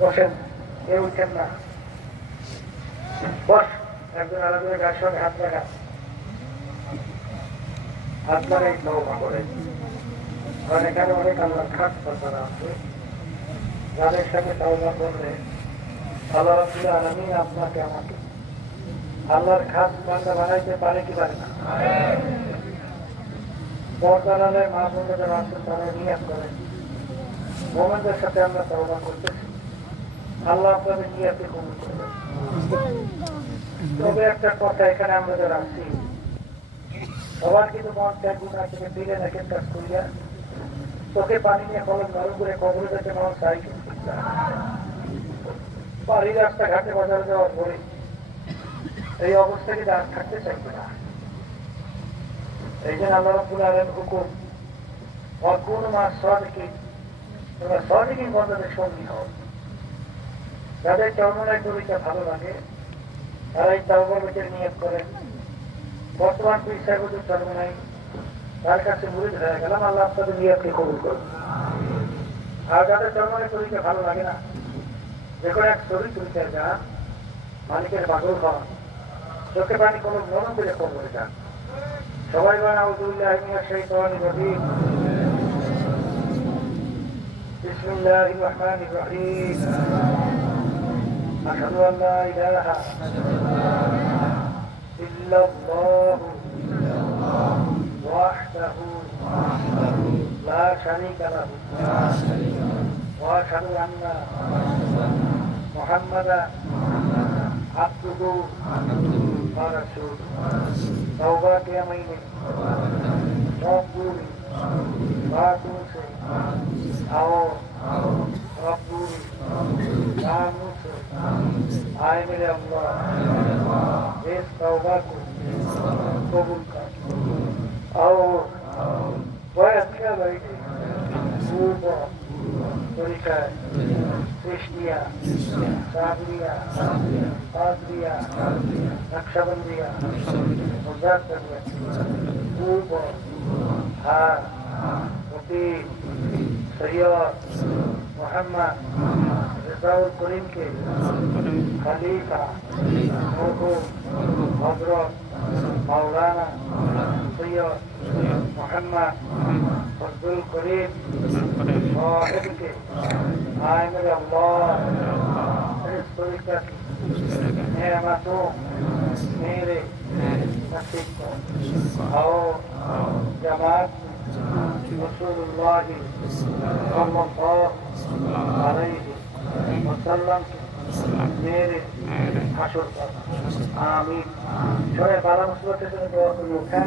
বসেন, কেউ উঠেন না, বস। একজন আরেকজনের গায়ের সঙ্গে হাত রাখা, হাত লাগাই তওবা করে। কারণ এখানে অনেক আল্লাহর খাস বান্দারা আছে, যাদের সাথে তওবা করলে আল্লাহ রাব্বুল আলামিন আপনাকে আমাকে আল্লাহর খাস বান্দা বানাইতে পারে কি পারে না? পর্দারালের মা বোনদের আছে, তারা নিয়াত করেন মোমেনদের সাথে আমরা তওবা করতেছি, আল্লাহ আপনাদের নিয়াতে কবুল করবেন। তবে একটা কথা, এখানে আমরা যারা আছি সবার কিন্তু মন ত্যাগ গুণা থেকে ফিরে দেখেন কাজ করিয়া তোকে পানি নিয়ে কলম নরম করে কবরে যেতে মানুষ চাই, কিন্তু বাড়ি রাস্তাঘাটে বাজারে যাওয়ার পরে এই অবস্থা কিন্তু আর থাকতে চাইবে না। এই জন্য আল্লাহ রাব্বুল আলামিন হুকুম, ওয়াকুনু মা সাদিকিন, তোমরা সাদিকিন বান্দাদের সঙ্গী হও। যাদের চরমনায় তরিকা ভালো লাগে তারাই তাওবা বেচে নিয়ত করেন। বর্তমান পীর সাহেবুদ্দিন চরমনাই, তার কাছে মুরিদ হয়ে গেলাম, আল্লাহ আপনাদের নিয়তকে কবুল করুন। আর যাদের চরমনায় তরিকা ভালো লাগে না, যে কোনো এক শরীর তরিকায় যান, মালিকের পাগল হন, চোখে পানি কোনো মনে করে কবরে যান। সবাই বলেন আউযুবিল্লাহি মিনাশ শাইতানির রাজীম। বিসমিল্লাহির রহমানির রহিম। আশহাদু আল্লা ইলাহা ইল্লাল্লাহু ওয়াহদাহু লা শারীকা লাহু ওয়া আশহাদু আন্না মুহাম্মাদান আবদুহু ওয়া রাসূলুহু। तौबा के महीने सब पूरी बातों से आओ, सब पूरी कामों से आए मेरे अल्लाह, इस तौबा को कबूल कर। और वह अच्छा बैठे ऊपर तरीका सृष्टिया, साबरिया, कादरिया, नक्शबंदिया, मुज़फ़्फ़रपुर, ऊपर हार, वकील, सैयद मोहम्मद रज़ाउल करीम के खलीफा मरहूम हज़रत मौलाना सैयद मोहम्मद अब्दुल करीम साहिब के आए मेरे अल्लाह, इस तरीका की नेमतों मेरे नसीब को और जमात रसूलुल्लाह सल्लल्लाहु अलैहि वसल्लम मेरे हशर पर आमीन। সবাই বালা মুসিবতের জন্য দোয়া করে উঠেন।